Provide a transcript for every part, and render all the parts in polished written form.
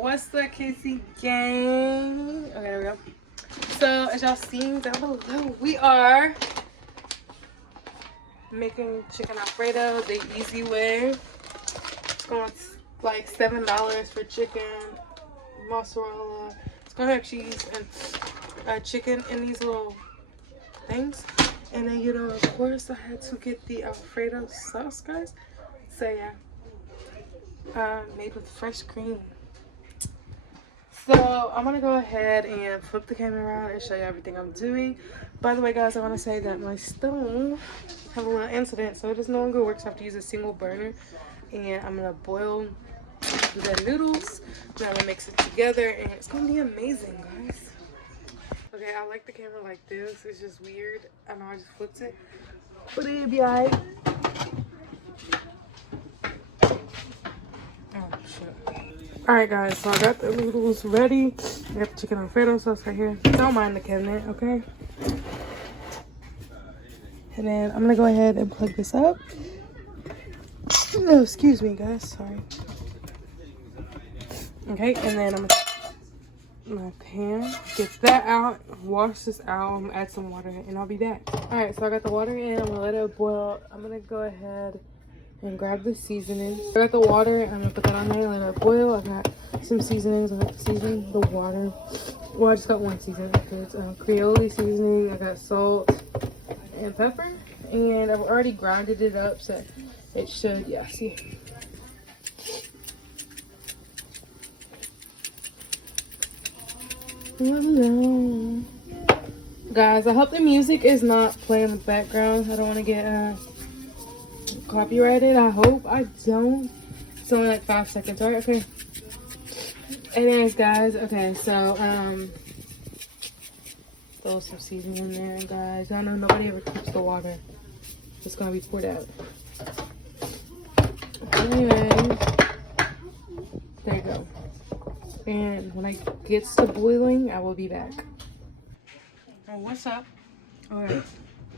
What's the Kissy gang? Okay, there we go. So as y'all seen down below, we are making chicken Alfredo the easy way. It's going like $7 for chicken, mozzarella. It's gonna have cheese and chicken in these little things. And then, you know, of course, I had to get the Alfredo sauce, guys. So yeah, made with fresh cream. So I'm gonna go ahead and flip the camera around and show you everything I'm doing. By the way, guys, I want to say that my stove had a little incident, so it is no longer works. I have to use a single burner, and I'm gonna boil the noodles. Then I'm gonna mix it together, and it's gonna be amazing, guys. Okay, I like the camera like this. It's just weird. I know I just flipped it, but it'll be alright. Oh shit. Alright guys, so I got the noodles ready. I got the chicken Alfredo sauce right here. Don't mind the cabinet, okay? And then I'm gonna go ahead and plug this up. Oh, excuse me guys, sorry. Okay, and then I'm gonna take my pan, get that out, wash this out, add some water, and I'll be back. Alright, so I got the water in, I'm gonna let it boil. I'm gonna go ahead and grab the seasoning. I got the water, I'm gonna put that on there and let it boil. I got some seasonings. I got to season the water. Well, I just got one seasoning. It's Creole seasoning. I got salt and pepper, and I've already grinded it up, so it should, yeah, see. Guys, I hope the music is not playing in the background. I don't want to get copyrighted. I hope I don't. It's only like 5 seconds, right? Okay. Anyways, guys, okay, so throw some seasoning in there, guys. I know nobody ever touched the water. It's gonna be poured out. Anyways, there you go. And when it gets to boiling, I will be back. Oh, what's up? Alright.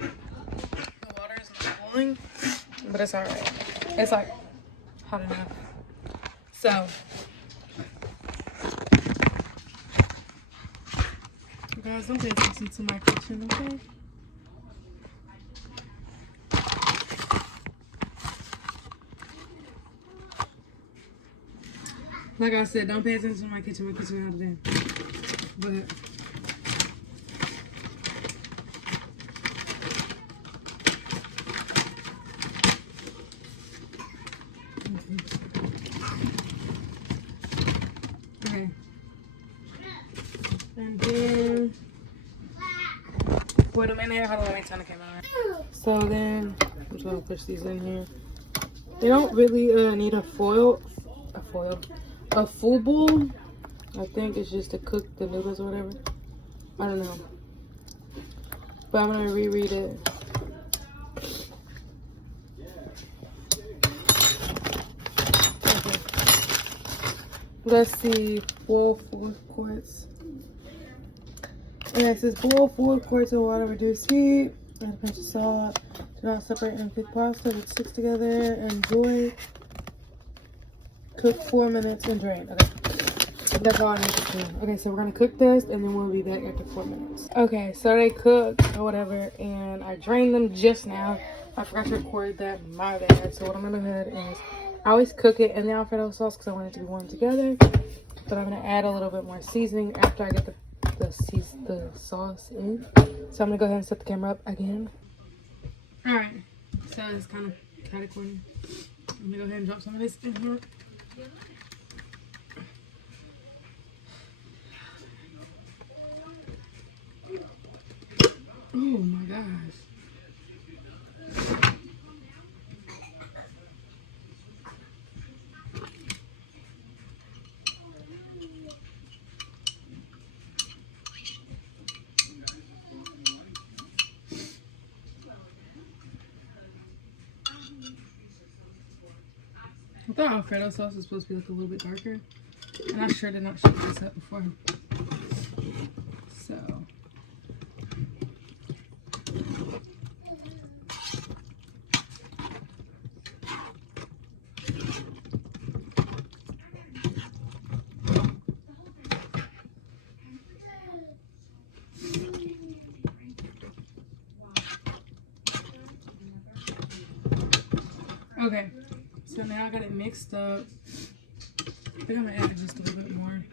The water is not boiling, but it's alright. It's like hot enough. So, guys, don't pay attention to my kitchen, okay? Like I said, don't pay attention to my kitchen. My kitchen out there. But okay. And then wait a minute. Hold on, let me turn the camera on. So then I'm just gonna push these in here. They don't really need a full bowl. I think it's just to cook the noodles or whatever. I don't know. But I'm gonna reread it. Okay. Let's see. Boil 4 quarts. Okay, it says boil 4 quarts of water, reduce heat, add a pinch of salt. Do not separate and cook pasta, but sticks together. Enjoy. Cook 4 minutes and drain. Okay. That's all I need to do. Okay, so we're gonna cook this and then we'll be back after 4 minutes. Okay, so they cooked or whatever, and I drained them just now. I forgot to record that, my bad. So what I'm gonna do ahead is I always cook it in the Alfredo sauce because I want it to be warm together. But I'm gonna add a little bit more seasoning after I get the sauce in. So I'm gonna go ahead and set the camera up again. Alright, so it's kind of catty-corny. I'm gonna go ahead and drop some of this in here. Oh my gosh. I thought Alfredo sauce was supposed to be like a little bit darker. And I sure did not shake this up before. So. Okay, so now I got it mixed up. I think I'm gonna add just a little bit more.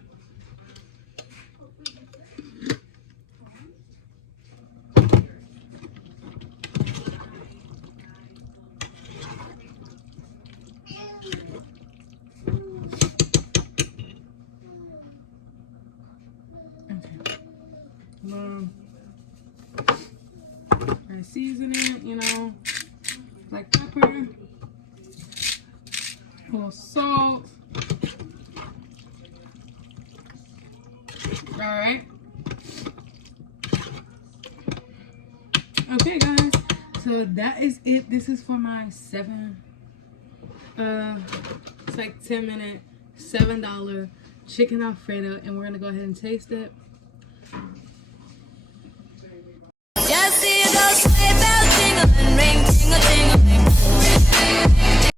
I season it, you know, like pepper, a little salt. All right. Okay, guys. So that is it. This is for my it's like 10-minute, $7 chicken Alfredo, and we're gonna go ahead and taste it.